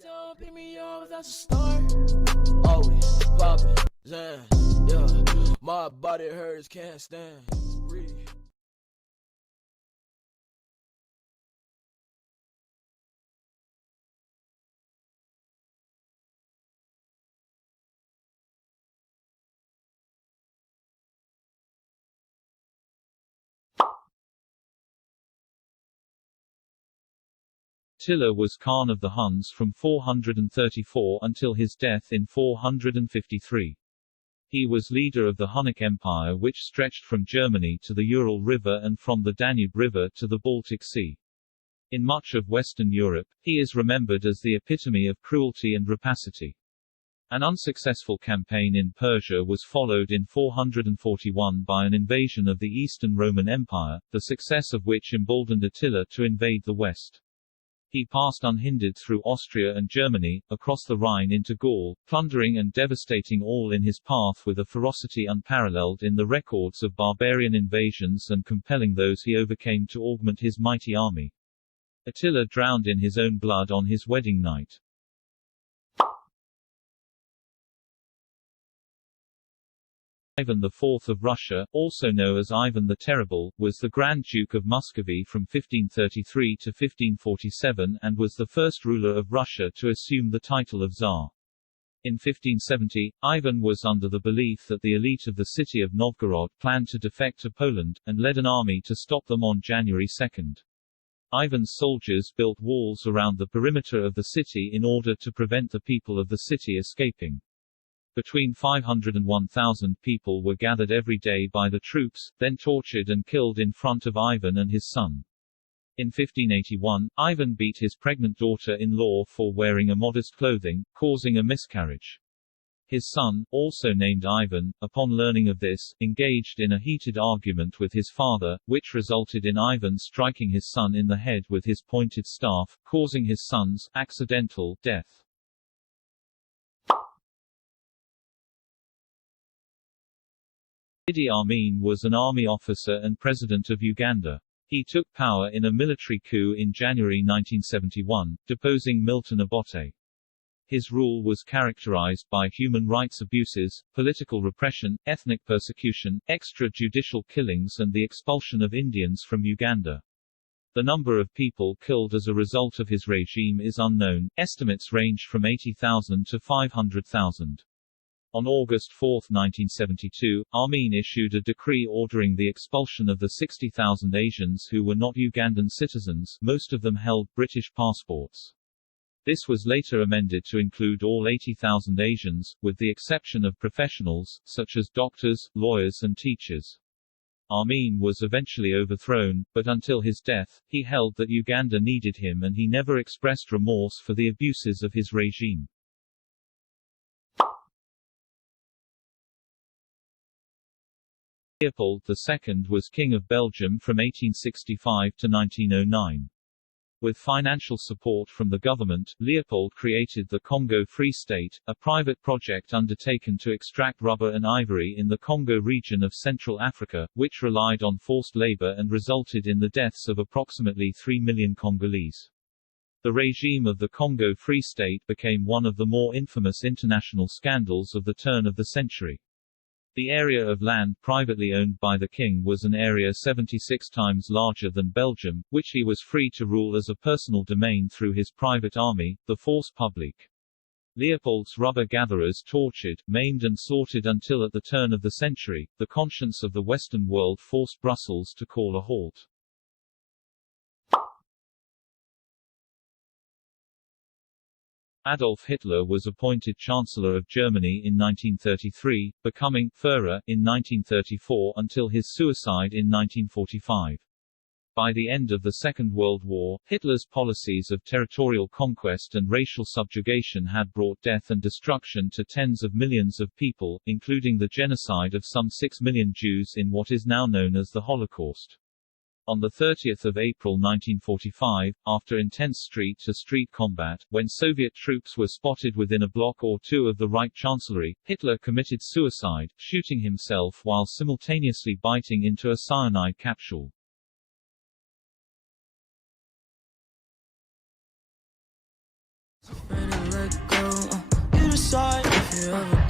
Don't pick me up without a start. Always popping, Zan, yeah. My body hurts, can't stand. Breathe. Attila was Khan of the Huns from 434 until his death in 453. He was leader of the Hunnic Empire, which stretched from Germany to the Ural River and from the Danube River to the Baltic Sea. In much of Western Europe, he is remembered as the epitome of cruelty and rapacity. An unsuccessful campaign in Persia was followed in 441 by an invasion of the Eastern Roman Empire, the success of which emboldened Attila to invade the West. He passed unhindered through Austria and Germany, across the Rhine into Gaul, plundering and devastating all in his path with a ferocity unparalleled in the records of barbarian invasions and compelling those he overcame to augment his mighty army. Attila drowned in his own blood on his wedding night. Ivan IV of Russia, also known as Ivan the Terrible, was the Grand Duke of Muscovy from 1533 to 1547 and was the first ruler of Russia to assume the title of Tsar. In 1570, Ivan was under the belief that the elite of the city of Novgorod planned to defect to Poland, and led an army to stop them on January 2. Ivan's soldiers built walls around the perimeter of the city in order to prevent the people of the city escaping. Between 500 and 1,000 people were gathered every day by the troops, then tortured and killed in front of Ivan and his son. In 1581, Ivan beat his pregnant daughter-in-law for wearing immodest clothing, causing a miscarriage. His son, also named Ivan, upon learning of this, engaged in a heated argument with his father, which resulted in Ivan striking his son in the head with his pointed staff, causing his son's accidental death. Idi Amin was an army officer and president of Uganda. He took power in a military coup in January 1971, deposing Milton Obote. His rule was characterized by human rights abuses, political repression, ethnic persecution, extrajudicial killings and the expulsion of Indians from Uganda. The number of people killed as a result of his regime is unknown, estimates range from 80,000 to 500,000. On August 4, 1972, Amin issued a decree ordering the expulsion of the 60,000 Asians who were not Ugandan citizens, most of them held British passports. This was later amended to include all 80,000 Asians, with the exception of professionals, such as doctors, lawyers and teachers. Amin was eventually overthrown, but until his death, he held that Uganda needed him and he never expressed remorse for the abuses of his regime. Leopold II was King of Belgium from 1865 to 1909. With financial support from the government, Leopold created the Congo Free State, a private project undertaken to extract rubber and ivory in the Congo region of Central Africa, which relied on forced labor and resulted in the deaths of approximately 3 million Congolese. The regime of the Congo Free State became one of the more infamous international scandals of the turn of the century. The area of land privately owned by the king was an area 76 times larger than Belgium, which he was free to rule as a personal domain through his private army, the Force Publique. Leopold's rubber gatherers tortured, maimed and slaughtered until at the turn of the century, the conscience of the Western world forced Brussels to call a halt. Adolf Hitler was appointed Chancellor of Germany in 1933, becoming Führer in 1934 until his suicide in 1945. By the end of the Second World War, Hitler's policies of territorial conquest and racial subjugation had brought death and destruction to tens of millions of people, including the genocide of some 6 million Jews in what is now known as the Holocaust. On 30 April 1945, after intense street-to-street combat, when Soviet troops were spotted within a block or two of the Reich Chancellery, Hitler committed suicide, shooting himself while simultaneously biting into a cyanide capsule. Ready to let go. You decide if you ever